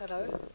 Hello.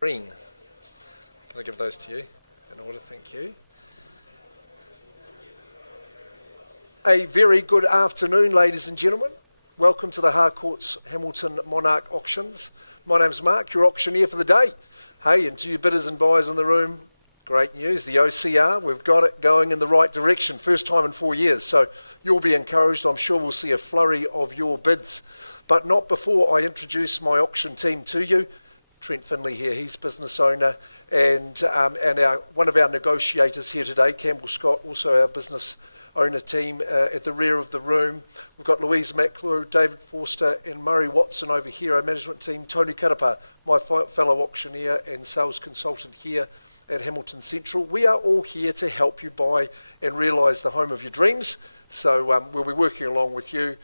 Green. Can I give those to you in order? Thank you. A very good afternoon, ladies and gentlemen. Welcome to the Harcourts Hamilton Monarch Auctions. My name's Mark, your auctioneer for the day. Hey, and to you bidders and buyers in the room, great news, the OCR, we've got it going in the right direction. First time in 4 years, so you'll be encouraged. I'm sure we'll see a flurry of your bids. But not before I introduce my auction team to you. Trent Finley here, he's business owner, and one of our negotiators here today, Campbell Scott, also our business owner team at the rear of the room. We've got Louise McClure, David Forster and Murray Watson over here, our management team, Tony Karapa, my fellow auctioneer and sales consultant here at Hamilton Central. We are all here to help you buy and realise the home of your dreams. So we'll be working along with you.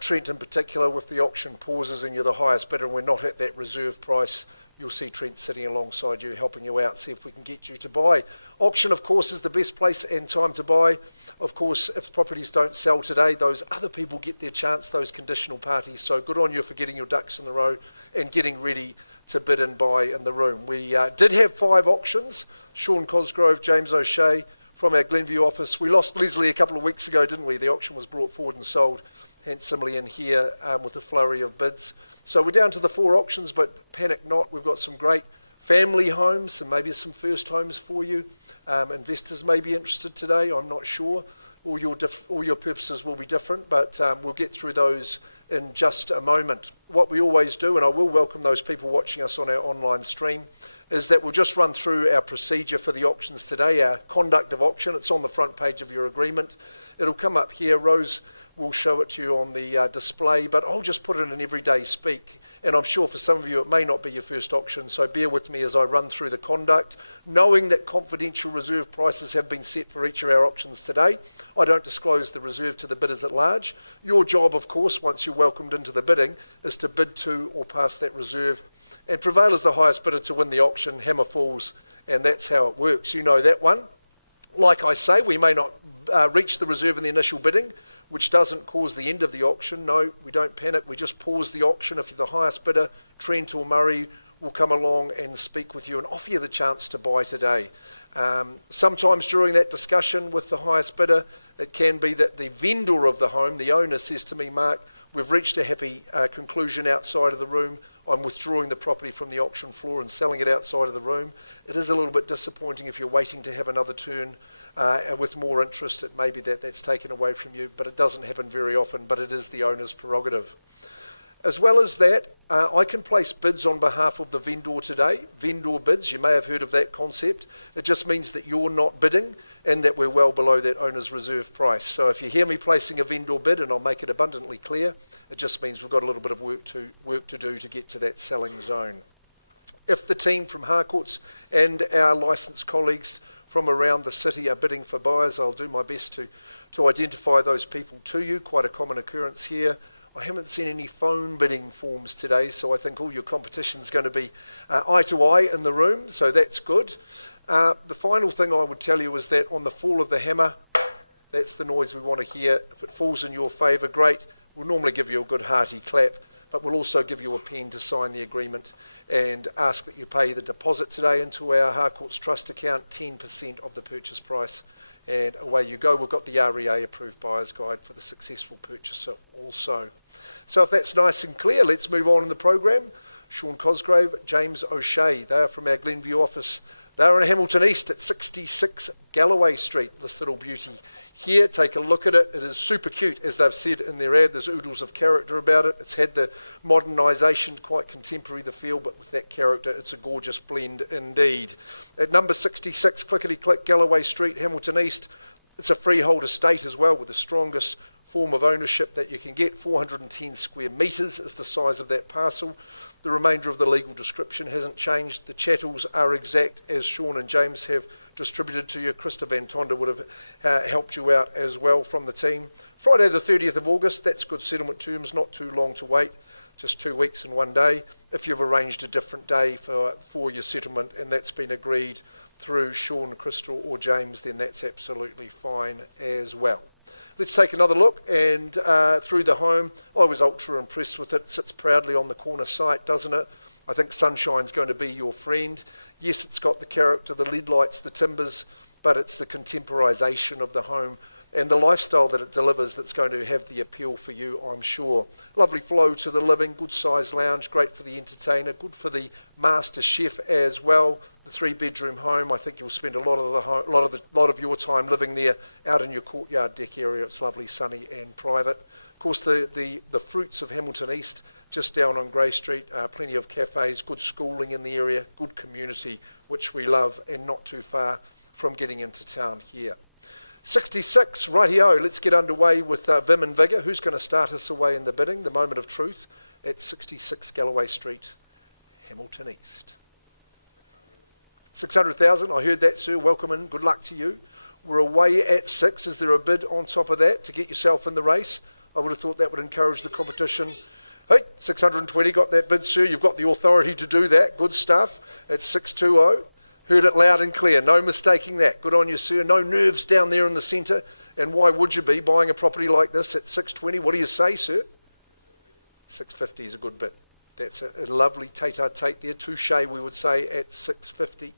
Trent in particular, with the auction pauses and you're the highest bidder and we're not at that reserve price, you'll see Trent sitting alongside you, helping you out, see if we can get you to buy. Auction, of course, is the best place and time to buy. Of course, if properties don't sell today, those other people get their chance, those conditional parties. So good on you for getting your ducks in a row and getting ready to bid and buy in the room. We did have 5 auctions. Sean Cosgrove, James O'Shea from our Glenview office. We lost Leslie a couple of weeks ago, didn't we? The auction was brought forward and sold handsomely in here with a flurry of bids. So we're down to the 4 auctions, but panic not. We've got some great family homes and maybe some first homes for you. Investors may be interested today, I'm not sure. All your purposes will be different, but we'll get through those in just a moment. What we always do, and I will welcome those people watching us on our online stream, is that we'll just run through our procedure for the auctions today, our conduct of auction. It's on the front page of your agreement. It'll come up here. Rose will show it to you on the display, but I'll just put it in everyday speak. And I'm sure for some of you it may not be your first auction, so bear with me as I run through the conduct. Knowing that confidential reserve prices have been set for each of our auctions today, I don't disclose the reserve to the bidders at large. Your job, of course, once you're welcomed into the bidding, is to bid to or past that reserve and prevail as the highest bidder to win the auction. Hammer falls, and that's how it works. You know that one. Like I say, we may not reach the reserve in the initial bidding, which doesn't cause the end of the auction. No, we don't panic. We just pause the auction. If you're the highest bidder, Trent or Murray will come along and speak with you and offer you the chance to buy today. Sometimes during that discussion with the highest bidder, it can be that the vendor of the home, the owner, says to me, Mark, we've reached a happy conclusion outside of the room. I'm withdrawing the property from the auction floor and selling it outside of the room. It is a little bit disappointing if you're waiting to have another turn with more interest. It may be that that's taken away from you, but it doesn't happen very often, but it is the owner's prerogative. As well as that, I can place bids on behalf of the vendor today. Vendor bids, you may have heard of that concept. It just means that you're not bidding and that we're well below that owner's reserve price. So if you hear me placing a vendor bid, and I'll make it abundantly clear, it just means we've got a little bit of work to do to get to that selling zone. If the team from Harcourts and our licensed colleagues from around the city are bidding for buyers, I'll do my best to identify those people to you. Quite a common occurrence here. I haven't seen any phone bidding forms today, so I think all your competition is going to be eye to eye in the room, so that's good. The final thing I would tell you is that on the fall of the hammer, that's the noise we want to hear. If it falls in your favour, great. We'll normally give you a good hearty clap, but we'll also give you a pen to sign the agreement and ask that you pay the deposit today into our Harcourts Trust account, 10% of the purchase price. And away you go. We've got the REA approved buyer's guide for the successful purchaser also. So if that's nice and clear, let's move on in the program. Sean Cosgrove, James O'Shea, they are from our Glenview office. They're in Hamilton East at 66 Galloway Street, this little beauty here. Take a look at it. It is super cute, as they've said in their ad. There's oodles of character about it. It's had the modernisation, quite contemporary the feel, but with that character, it's a gorgeous blend indeed. At number 66, clickety-click, Galloway Street, Hamilton East, it's a freehold estate as well, with the strongest form of ownership that you can get. 410 square metres is the size of that parcel. The remainder of the legal description hasn't changed. The chattels are exact as Sean and James have distributed to you. Krista Van Tonda would have helped you out as well from the team. Friday the 30th of August, that's good settlement terms, not too long to wait, just 2 weeks and 1 day. If you've arranged a different day for your settlement and that's been agreed through Sean, Crystal or James, then that's absolutely fine as well. Let's take another look and through the home. I was ultra impressed with it. Sits proudly on the corner site, doesn't it? I think Sunshine's going to be your friend. Yes, it's got the character, the lead lights, the timbers, but it's the contemporisation of the home and the lifestyle that it delivers that's going to have the appeal for you, I'm sure. Lovely flow to the living, good size lounge, great for the entertainer, good for the master chef as well. The 3-bedroom home, I think you'll spend a lot of your time living there out in your courtyard deck area. It's lovely, sunny and private. Of course, the fruits of Hamilton East, just down on Grey Street, plenty of cafes, good schooling in the area, good community, which we love, and not too far from getting into town here. 66, rightio, let's get underway with Vim and Vigour. Who's going to start us away in the bidding? The moment of truth at 66 Galloway Street, Hamilton East. 600,000, I heard that, sir. Welcome in, good luck to you. We're away at 6. Is there a bid on top of that to get yourself in the race? I would have thought that would encourage the competition. Hey, 620, got that bid, sir. You've got the authority to do that. Good stuff. At 620. Heard it loud and clear. No mistaking that. Good on you, sir. No nerves down there in the centre. And why would you be buying a property like this at 620? What do you say, sir? 650 is a good bit. That's a lovely tete-a-tete there. Touche, we would say, at 650.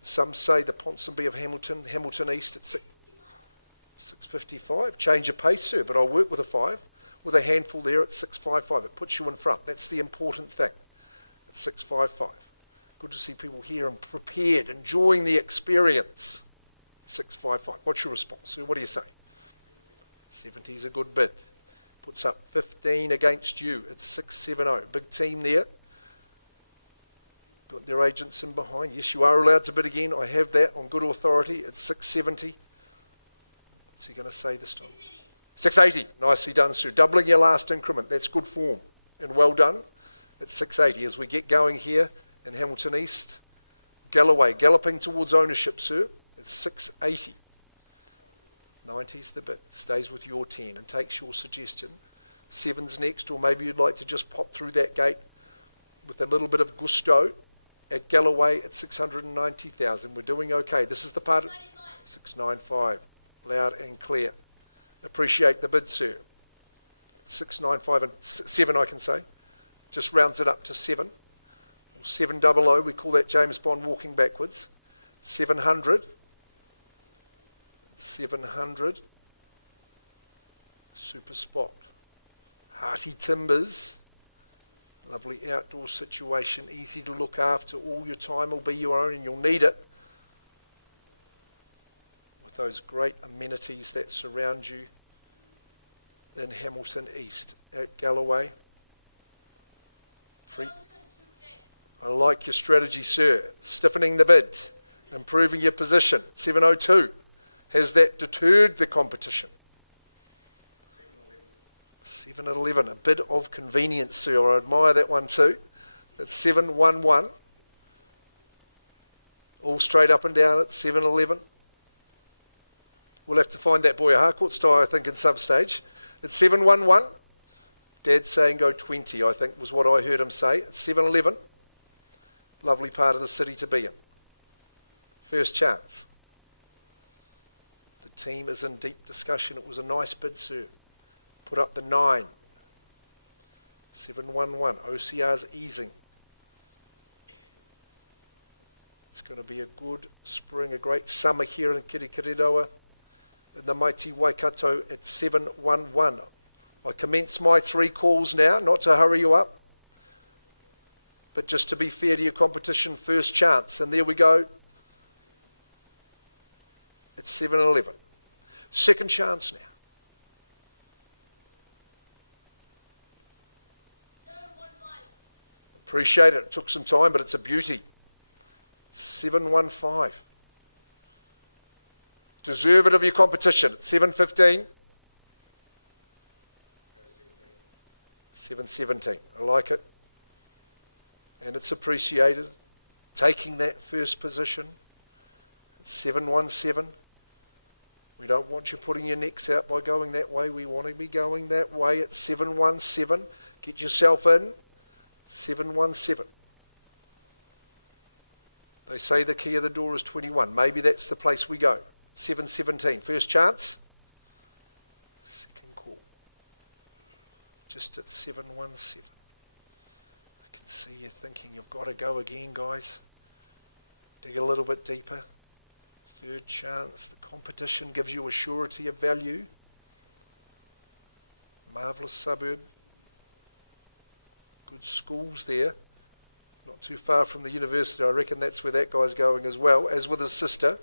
Some say the Ponsonby of Hamilton East at 655. Change of pace, sir, but I'll work with a 5. With a handful there at 655. It puts you in front. That's the important thing. At 655. Good to see people here and prepared, enjoying the experience. 655. What's your response, sir? What do you say? 70 is a good bid. Puts up 15 against you. It's 670. Big team there. Got their agents in behind. Yes, you are allowed to bid again. I have that on good authority. It's 670. What's he going to say this time? 680. Nicely done, sir. Doubling your last increment. That's good form. And well done. It's 680 as we get going here in Hamilton East. Galloway, galloping towards ownership, sir. It's 680. 90's the bid. Stays with your 10 and takes your suggestion. 7's next, or maybe you'd like to just pop through that gate with a little bit of gusto at Galloway at 690,000. We're doing okay. This is the part of 695. Loud and clear. Appreciate the bid, sir. 695 and 7, I can say. Just rounds it up to 7. 700, we call that James Bond walking backwards. 700. 700. Super spot. Hearty timbers. Lovely outdoor situation. Easy to look after. All your time will be your own and you'll need it. With those great amenities that surround you in Hamilton East at Galloway. Free. I like your strategy, sir. Stiffening the bid, improving your position. 702. Has that deterred the competition? 711. A bit of convenience, sir. I admire that one too. It's 711. All straight up and down at 711. We'll have to find that boy a Harcourt style, I think, in some stage. It's 711. Dad's saying go 20, I think, was what I heard him say. It's 711. Lovely part of the city to be in. First chance. The team is in deep discussion. It was a nice bid, sir. Put up the 9. 711. OCR's easing. It's going to be a good spring, a great summer here in Kirikiriroa. In the mighty Waikato at 711. I commence my 3 calls now, not to hurry you up. But just to be fair to your competition, first chance. And there we go. It's 711. Second chance now. Appreciate it. It took some time, but it's a beauty. 715. Deserve it of your competition. It's 715. 717. I like it. And it's appreciated. Taking that first position. It's 717. We don't want you putting your necks out by going that way. We want to be going that way at 717. Get yourself in. 717. They say the key of the door is 21. Maybe that's the place we go. 717. First chance. Second call. Just at 717. I can see you thinking you've got to go again, guys. Dig a little bit deeper. Third chance. The competition gives you a surety of value. Marvellous suburb. Good schools there. Not too far from the university. I reckon that's where that guy's going as well, as with his sister.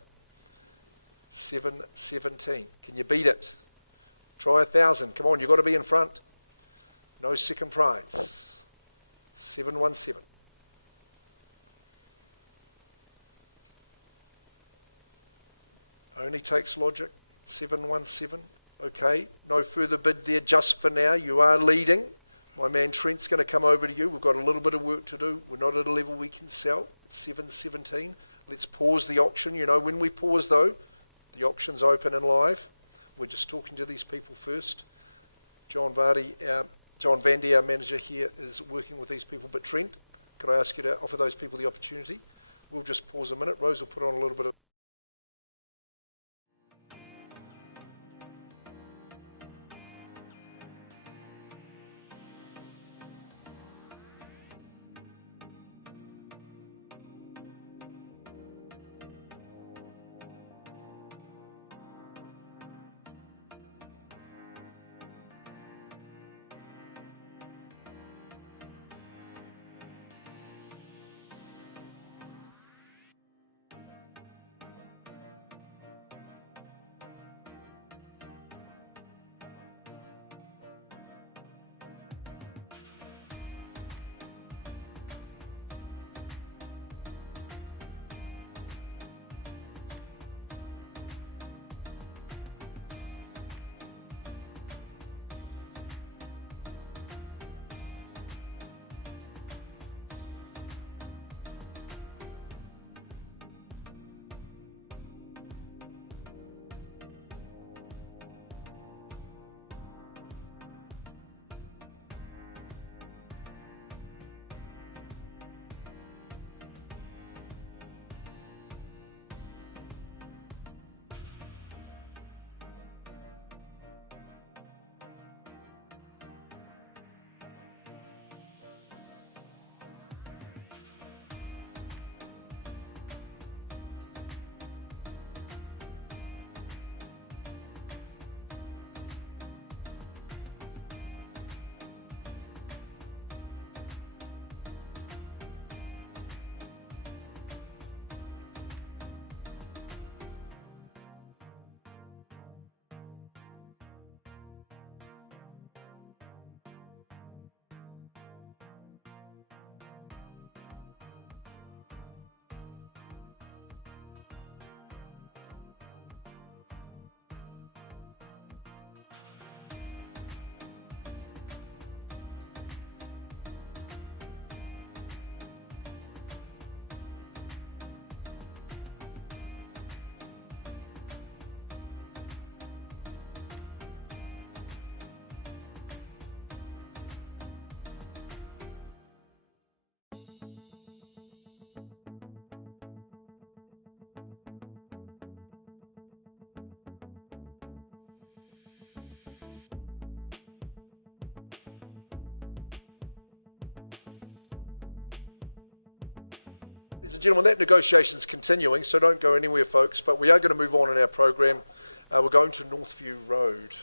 717. Can you beat it? Try 1,000. Come on, you've got to be in front. No second prize. 717. Only takes logic. 717. Okay, no further bid there just for now. You are leading. My man Trent's going to come over to you. We've got a little bit of work to do. We're not at a level we can sell. It's 717. Let's pause the auction. You know, when we pause though, the auction's open and live. We're just talking to these people first. John Vandy, our manager here, is working with these people. But Trent, could I ask you to offer those people the opportunity? We'll just pause a minute. Rose will put on a little bit of... Ladies and gentlemen, that negotiation's continuing, so don't go anywhere, folks, but we are going to move on in our program. We're going to Northview Road.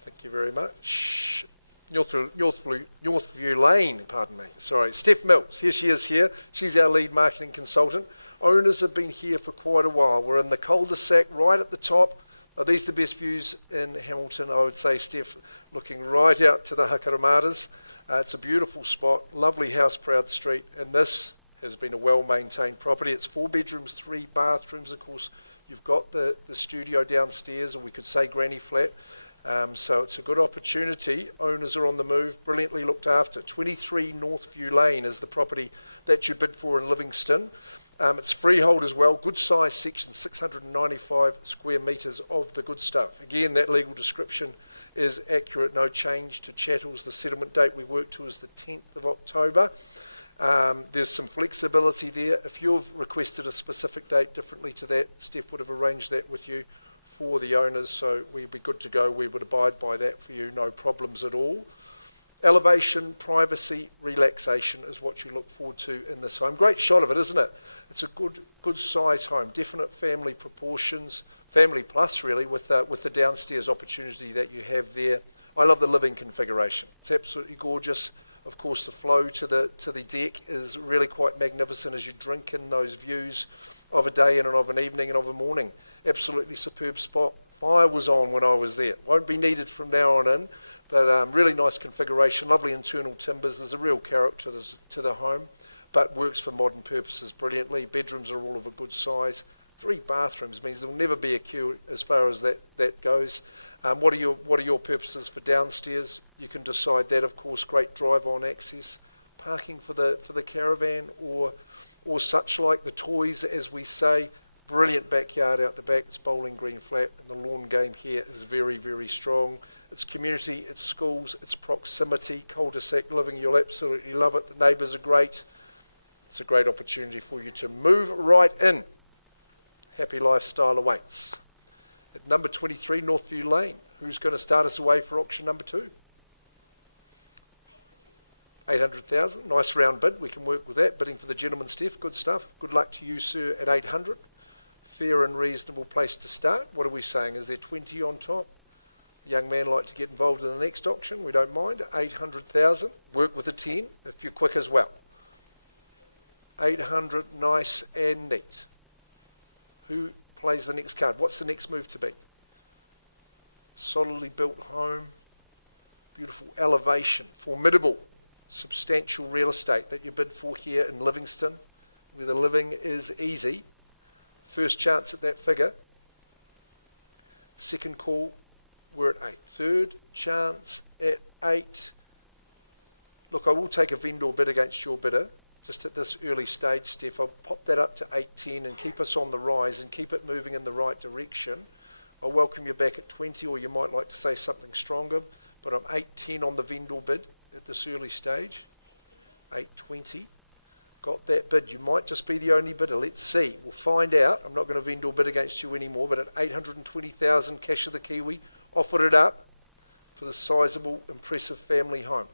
Thank you very much. Northview Lane, pardon me. Sorry, Steph Mills, here she is here. She's our lead marketing consultant. Owners have been here for quite a while. We're in the cul-de-sac right at the top. Are these the best views in Hamilton? I would say, Steph, looking right out to the Hakaramatas. It's a beautiful spot, lovely house, proud street, and this has been a well-maintained property. It's 4 bedrooms, 3 bathrooms. Of course, you've got the studio downstairs, or we could say granny flat. So it's a good opportunity. Owners are on the move, brilliantly looked after. 23 Northview Lane is the property that you bid for in Livingston. It's freehold as well, good size section, 695 square metres of the good stuff. Again, that legal description is accurate, no change to chattels. The settlement date we work to is the 10th of October. There's some flexibility there. If you've requested a specific date differently to that, Steph would have arranged that with you for the owners, so we'd be good to go. We would abide by that for you, no problems at all. Elevation, privacy, relaxation is what you look forward to in this home. Great shot of it, isn't it? It's a good size home, definite family proportions, family plus really, with the downstairs opportunity that you have there. I love the living configuration. It's absolutely gorgeous. Of course, the flow to the deck is really quite magnificent as you drink in those views of a day and of an evening and of a morning. Absolutely superb spot. Fire was on when I was there. Won't be needed from now on in, but really nice configuration, lovely internal timbers. There's a real character to the home, but works for modern purposes brilliantly. Bedrooms are all of a good size. 3 bathrooms means there'll never be a queue as far as that goes. What are your purposes for downstairs? You can decide that, of course. Great drive-on access, parking for the caravan or such like, the toys, as we say. Brilliant backyard out the back. It's bowling green flat, and the lawn game here is very, very strong. It's community, it's schools, it's proximity, cul-de-sac living. You'll absolutely love it. The neighbours are great. It's a great opportunity for you to move right in. Happy lifestyle awaits. At number 23, Northview Lane. Who's going to start us away for auction number 2? 800,000. Nice round bid. We can work with that. Bidding for the gentleman, Steph. Good stuff. Good luck to you, sir, at 800. Fair and reasonable place to start. What are we saying? Is there 20 on top? A young man like to get involved in the next auction. We don't mind. 800,000. Work with a 10 if you're quick as well. 800, nice and neat. Who plays the next card? What's the next move to be? Solidly built home. Beautiful elevation. Formidable. Substantial real estate that you bid for here in Livingston, where the living is easy. First chance at that figure. Second call, we're at 8. Third chance at 8. Look, I will take a vendor bid against your bidder, just at this early stage, Steph. I'll pop that up to 810 and keep us on the rise and keep it moving in the right direction. I'll welcome you back at 20, or you might like to say something stronger, but I'm 810 on the vendor bid at this early stage. 820. Got that bid. You might just be the only bidder. Let's see. We'll find out. I'm not going to vendor bid against you anymore, but at 820,000 cash of the Kiwi, offered it up for the sizable, impressive family home.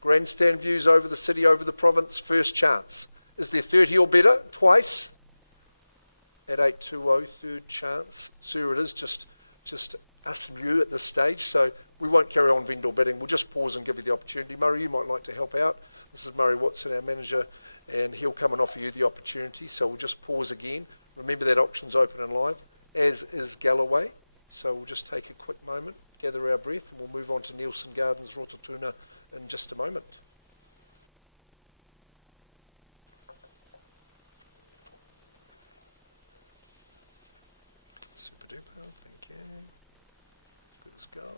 Grandstand views over the city, over the province. First chance. Is there 30 or better? Twice. At 820, third chance. Sir, it is just us and you at this stage, so we won't carry on vendor bidding. We'll just pause and give you the opportunity. Murray, you might like to help out. This is Murray Watson, our manager, and he'll come and offer you the opportunity. So we'll just pause again. Remember that auction's open and live, as is Galloway. So we'll just take a quick moment, gather our breath, and we'll move on to Nielsen Gardens, Rototuna in just a moment. Super duper, thank you. Good as gold.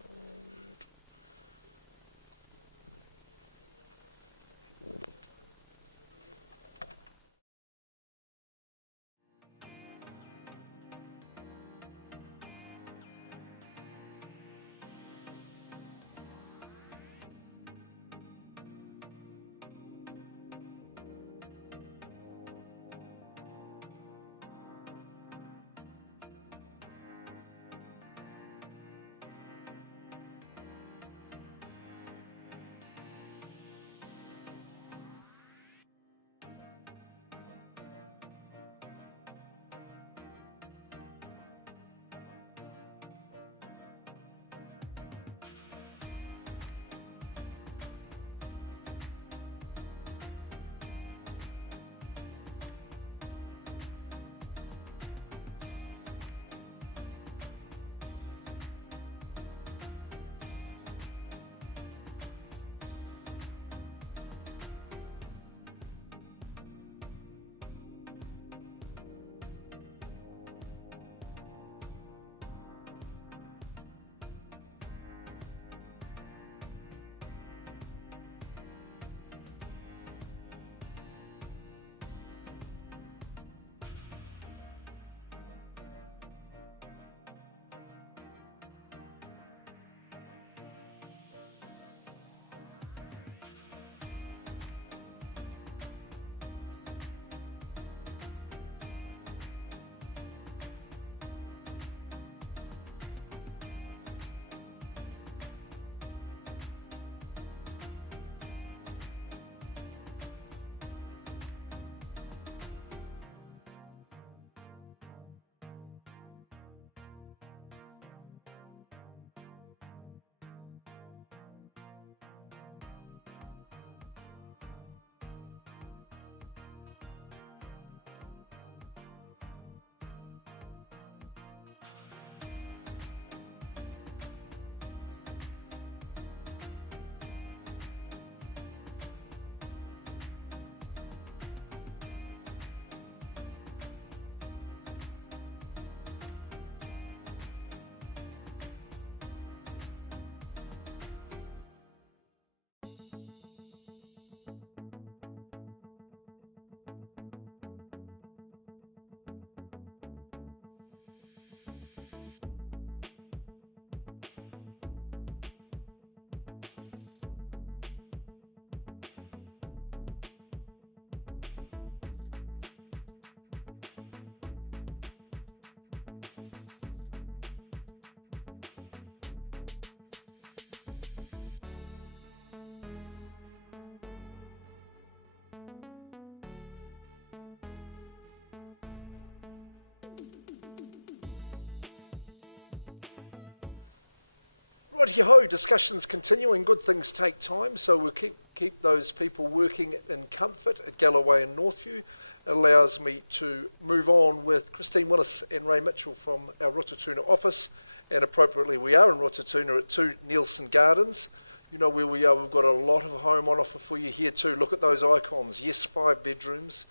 Righty-ho, discussions continuing. Good things take time, so we'll keep those people working in comfort at Galloway and Northview. It allows me to move on with Christine Willis and Ray Mitchell from our Rototuna office, and appropriately we are in Rototuna at 2 Nielsen Gardens. You know where we are. We've got a lot of home on offer for you here too. Look at those icons. Yes, 5 bedrooms.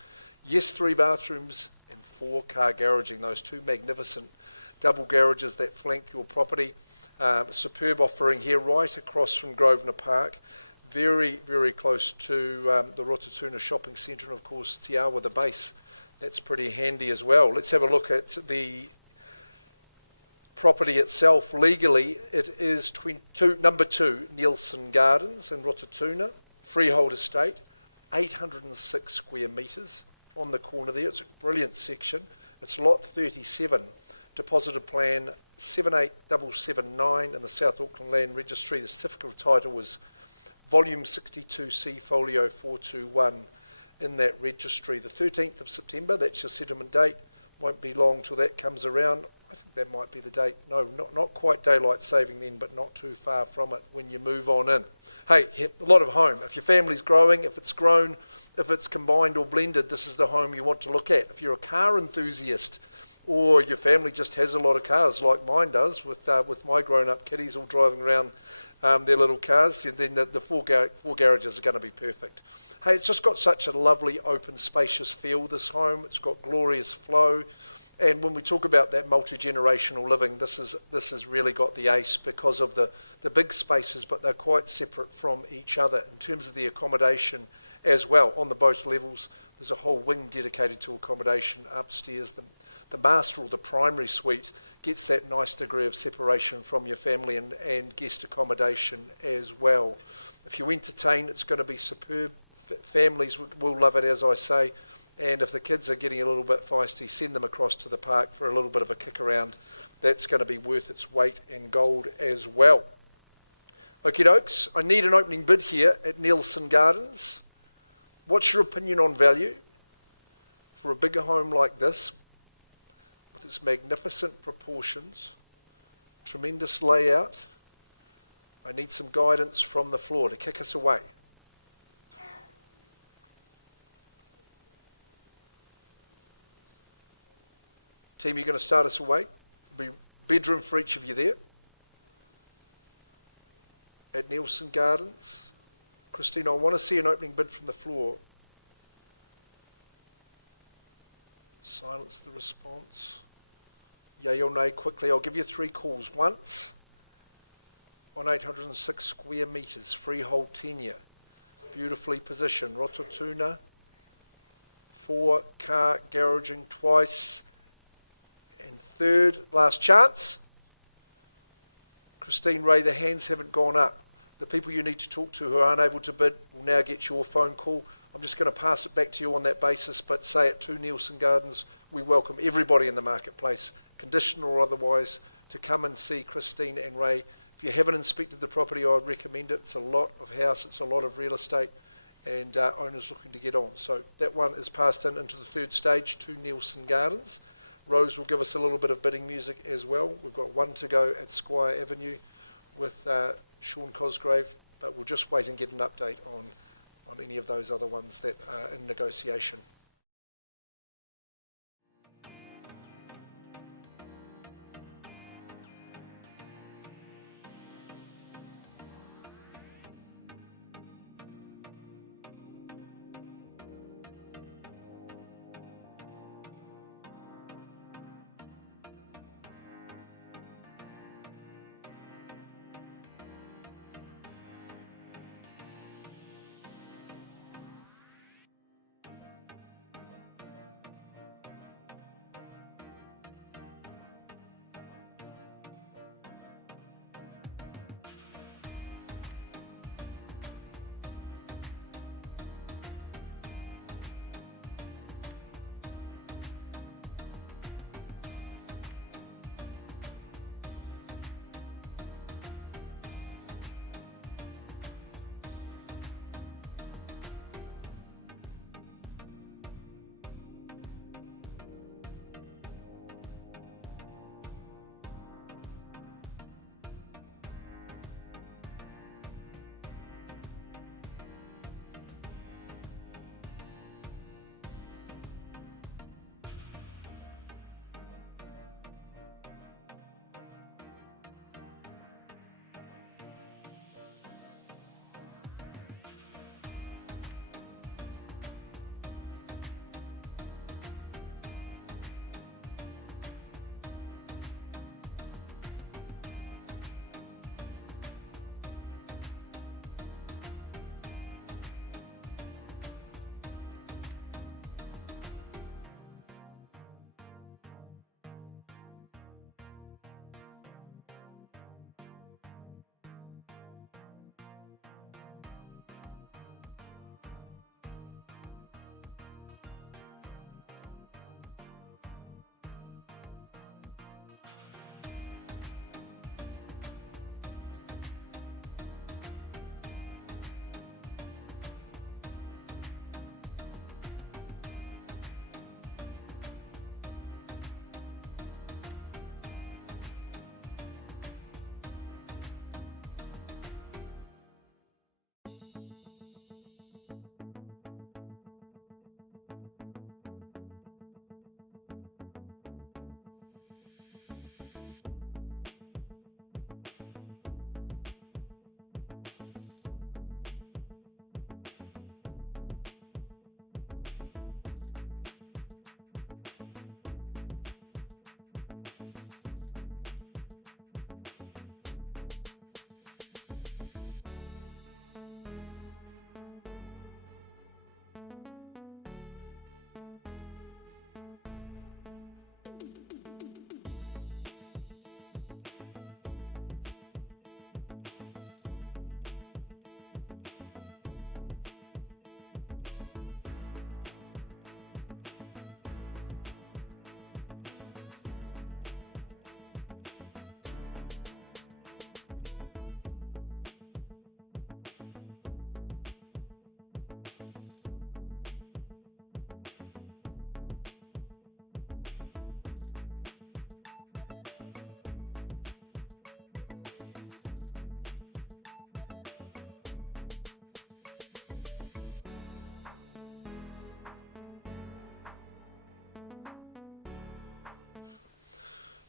Yes, 3 bathrooms and 4 car garaging. Those 2 magnificent double garages that flank your property. Superb offering here right across from Grosvenor Park. Very, very close to the Rototuna Shopping Centre and of course Te Awa, the base. That's pretty handy as well. Let's have a look at the property itself. Legally, it is number 2 Nielsen Gardens in Rototuna, freehold estate, 806 square metres on the corner there. It's a brilliant section. It's lot 37, deposited plan 78779 in the South Auckland Land Registry. The certificate of title was volume 62C folio 421 in that registry. The 13th of September, that's your settlement date. Won't be long till that comes around. I think that might be the date. No, not quite daylight saving then, but not too far from it when you move on in. Hey, a lot of home. If your family's growing, if it's grown, if it's combined or blended, this is the home you want to look at. If you're a car enthusiast, or your family just has a lot of cars like mine does, with my grown-up kiddies all driving around their little cars, then the four garages are going to be perfect. Hey, it's just got such a lovely, open, spacious feel, this home. It's got glorious flow. And when we talk about that multi-generational living, this has really got the ace because of the big spaces, but they're quite separate from each other in terms of the accommodation as well. On the both levels, there's a whole wing dedicated to accommodation upstairs. The master or the primary suite gets that nice degree of separation from your family and guest accommodation as well. If you entertain, it's going to be superb. Families will love it, as I say. And if the kids are getting a little bit feisty, send them across to the park for a little bit of a kick around. That's going to be worth its weight in gold as well. Okie dokes, I need an opening bid here at Nielsen Gardens. What's your opinion on value for a bigger home like this, with its magnificent proportions, tremendous layout? I need some guidance from the floor to kick us away. Team, you're going to start us away. There'll be bedroom for each of you there at Nielsen Gardens. Christine, I want to see an opening bid from the floor. Silence the response. Yay or nay quickly. I'll give you 3 calls. Once on 806 square metres, freehold tenure, beautifully positioned. Rototuna, 4 car garaging twice. And third, last chance. Christine, Ray, the hands haven't gone up. The people you need to talk to who are unable to bid will now get your phone call. I'm just going to pass it back to you on that basis, but say at 2 Nielsen Gardens, we welcome everybody in the marketplace, conditional or otherwise, to come and see Christine and Ray. If you haven't inspected the property, I would recommend it. It's a lot of house, it's a lot of real estate, and owners looking to get on. So that one is passed into the 3rd stage, 2 Nielsen Gardens. Rose will give us a little bit of bidding music as well. We've got 1 to go at Squire Avenue with Sean Cosgrave, but we'll just wait and get an update on any of those other ones that are in negotiation.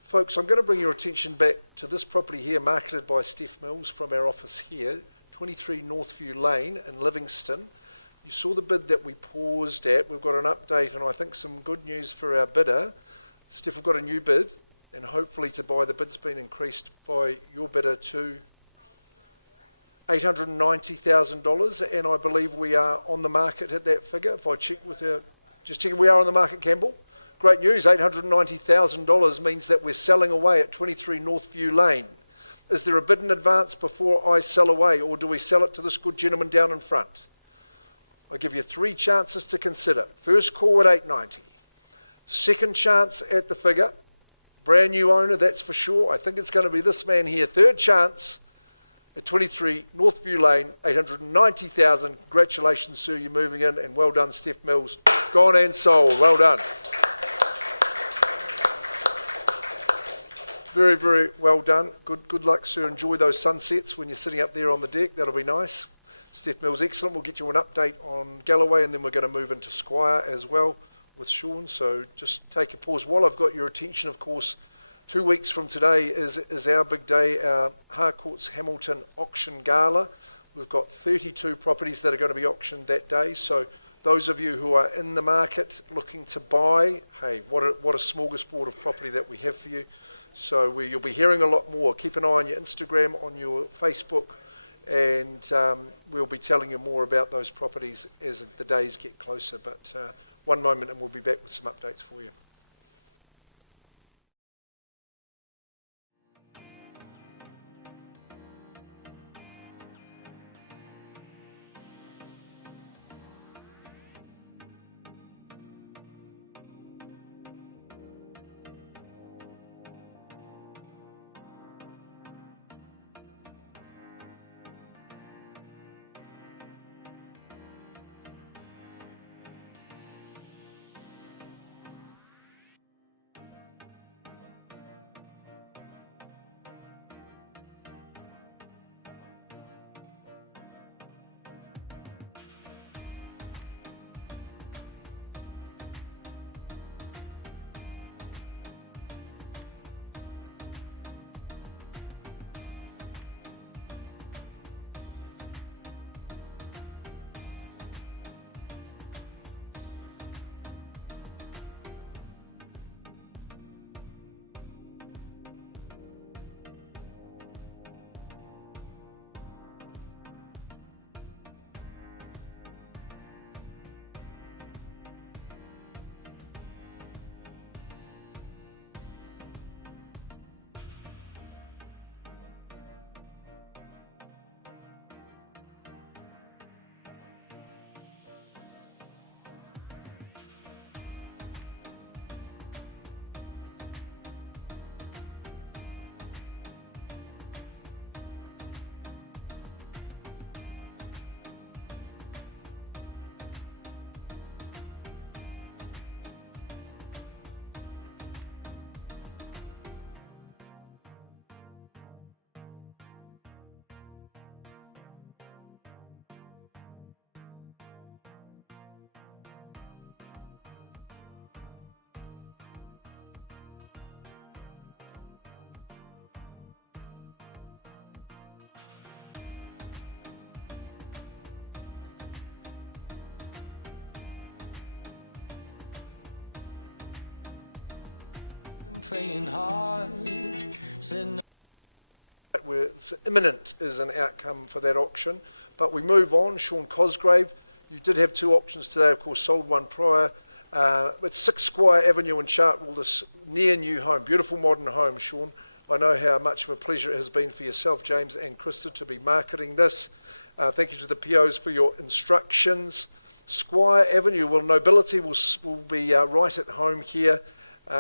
Folks, I'm going to bring your attention back to this property here, marketed by Steph Mills from our office here, 23 Northview Lane in Livingston. You saw the bid that we paused at. We've got an update and I think some good news for our bidder. Steph, we've got a new bid, and hopefully to buy, the bid's been increased by your bidder to $890,000, and I believe we are on the market at that figure. If I check with our, just checking, we are on the market, Campbell. Great news, $890,000 means that we're selling away at 23 Northview Lane. Is there a bid in advance before I sell away, or do we sell it to this good gentleman down in front? I'll give you 3 chances to consider. First call at $890. Second chance at the figure. Brand new owner, that's for sure. I think it's going to be this man here. Third chance at 23 Northview Lane, $890,000. Congratulations, sir, you're moving in, and well done, Steph Mills. Gone and sold. Well done. Very, very well done. Good luck, sir. Enjoy those sunsets when you're sitting up there on the deck. That'll be nice. Steph Mills, excellent. We'll get you an update on Galloway, and then we're going to move into Squire as well with Sean. So just take a pause. While I've got your attention, of course, 2 weeks from today is our big day, our Harcourts Hamilton Auction Gala. We've got 32 properties that are going to be auctioned that day. So those of you who are in the market looking to buy, hey, what a smorgasbord of property that we have for you. So you'll be hearing a lot more. Keep an eye on your Instagram, on your Facebook, and we'll be telling you more about those properties as the days get closer. But one moment and we'll be back with some updates for you. Praying hard, said where it's imminent is an outcome for that auction. But we move on. Sean Cosgrave, you did have 2 auctions today, of course, sold one prior. It's 6 Squire Avenue in Chartwell, this near new home, beautiful modern home, Sean. I know how much of a pleasure it has been for yourself, James, and Krista to be marketing this. Thank you to the POs for your instructions. Squire Avenue, well, nobility will be right at home here. 2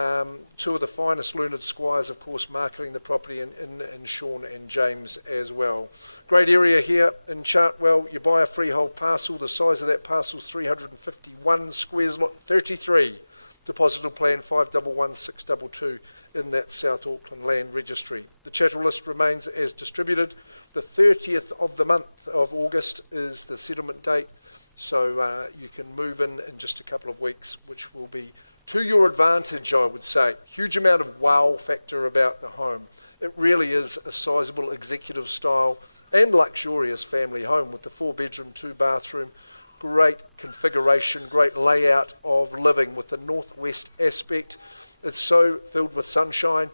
of the finest Learned Squires, of course, marketing the property in Sean and James as well. Great area here in Chartwell. You buy a freehold parcel. The size of that parcel is 351 squares, lot 33. Deposital plan 511622 in that South Auckland Land Registry. The chattel list remains as distributed. The 30th of the month of August is the settlement date, so you can move in just a couple of weeks, which will be to your advantage, I would say. Huge amount of wow factor about the home. It really is a sizable executive style and luxurious family home with the 4-bedroom, 2-bathroom, great configuration, great layout of living with the northwest aspect. It's so filled with sunshine,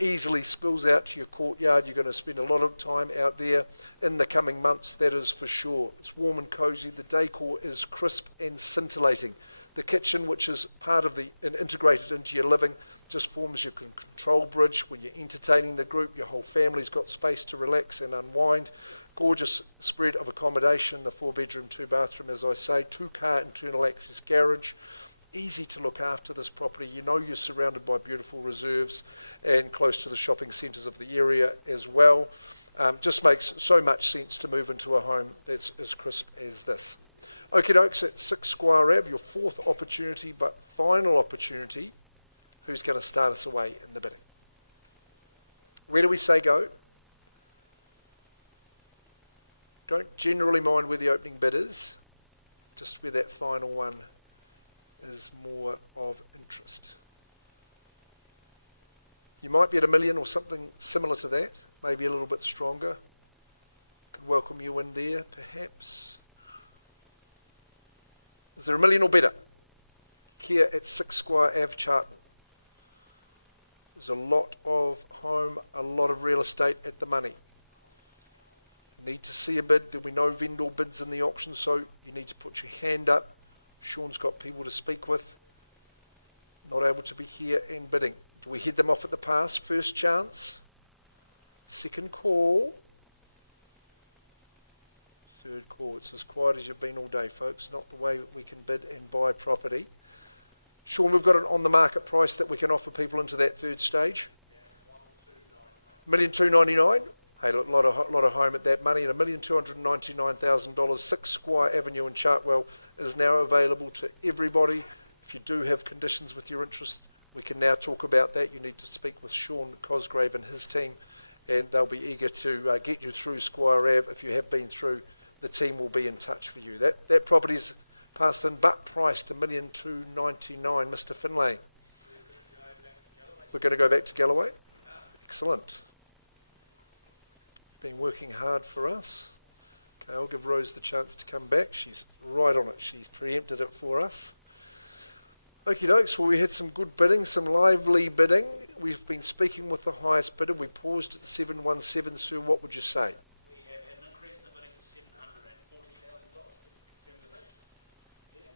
easily spills out to your courtyard. You're going to spend a lot of time out there in the coming months, that is for sure. It's warm and cosy. The decor is crisp and scintillating. The kitchen, which is part of and integrated into your living, just forms your control bridge when you're entertaining the group. Your whole family's got space to relax and unwind. Gorgeous spread of accommodation, the 4-bedroom, 2-bathroom, as I say, 2-car internal access garage. Easy to look after this property. You know you're surrounded by beautiful reserves and close to the shopping centres of the area as well. Just makes so much sense to move into a home that's as crisp as this. Okie dokes at 6 Squire Ave, your 4th opportunity, but final opportunity. Who's going to start us away in the bidding? Where do we say go? Don't generally mind where the opening bid is, just where that final one is more of interest. You might be at $1 million or something similar to that, maybe a little bit stronger. Could welcome you in there, perhaps. Is there $1 million or better? Here at 6 Squire Ave, Chartwell. There's a lot of home, a lot of real estate at the money. Need to see a bid. There'll be no vendor bids in the auction, so you need to put your hand up. Sean's got people to speak with. Not able to be here and bidding. Do we head them off at the pass? First chance. Second call. Third call. It's as quiet as you've been all day, folks. Not the way we can bid and buy property. Sean, we've got an on-the-market price that we can offer people into that third stage. $1,299,000. Hey, look, a lot of home at that money, and $1,299,000. 6 Squire Avenue in Chartwell is now available to everybody. If you do have conditions with your interest, we can now talk about that. You need to speak with Sean Cosgrave and his team, and they'll be eager to get you through Squire Ave. If you have been through, the team will be in touch for you. That property's passed in, but priced $1,299,000. Mr. Finlay. We're going to go back to Galloway? Excellent. Been working hard for us. Okay, I'll give Rose the chance to come back. She's right on it. She's preempted it for us. Okie dokes, well, we had some good bidding, some lively bidding. We've been speaking with the highest bidder. We paused at 717. Sir, what would you say? We have had an increase in the bidding to $740,000. Confirm the bid. Yeah.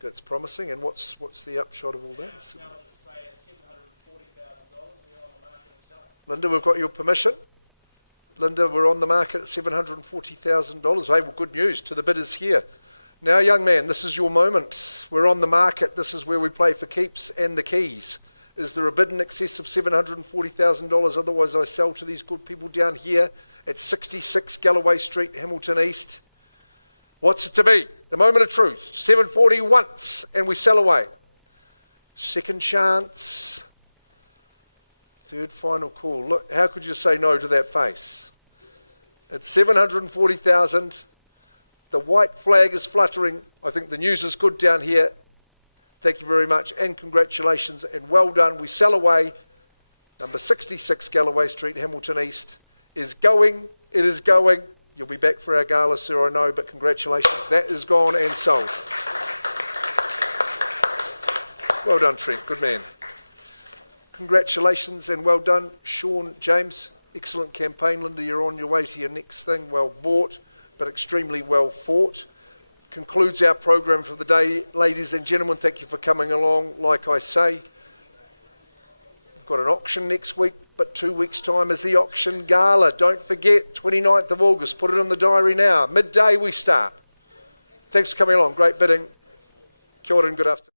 That's promising. And what's the upshot of all that? Sellers that say $740,000. We're on the market and selling. Linda, we've got your permission. Linda, we're on the market at $740,000. Hey, well, good news to the bidders here. Now, young man, this is your moment. We're on the market. This is where we play for keeps and the keys. Is there a bid in excess of $740,000? Otherwise, I sell to these good people down here at 66 Galloway Street, Hamilton East. What's it to be? The moment of truth. 740 once, and we sell away. Second chance. Third final call. Look, how could you say no to that face? It's 740,000. The white flag is fluttering. I think the news is good down here. Thank you very much, and congratulations, and well done. We sell away. Number 66 Galloway Street, Hamilton East is going. It is going. You'll be back for our gala, sir, I know, but congratulations. That is gone and sold. Well done, Trent. Good man. Congratulations and well done, Sean, James. Excellent campaign. Linda, you're on your way to your next thing. Well bought, but extremely well fought. Concludes our program for the day. Ladies and gentlemen, thank you for coming along. Like I say, we've got an auction next week, but 2 weeks' time is the auction gala. Don't forget, 29th of August. Put it in the diary now. Midday we start. Thanks for coming along. Great bidding. Kia ora and good afternoon.